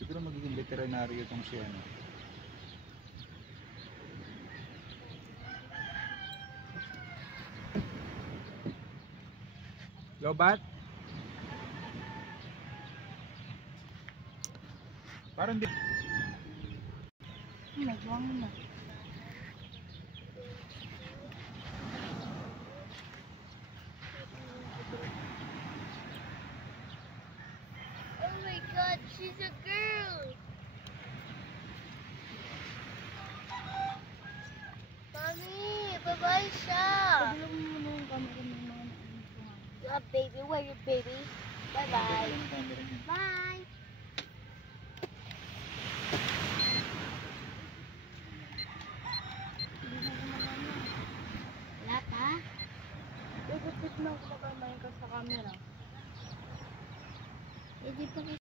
Siguro magiging veterinaryo itong si ano. Lobat? Parang di... Nagwang na. Oh my god, she's a girl! Mommy, bye-bye siya! Pagulong mo muna yung camera mo mga Yeah, baby, where you baby? Bye-bye. Bye! Wala pa? Ipipit mo kung magkamain ka sa camera. Eh, di pa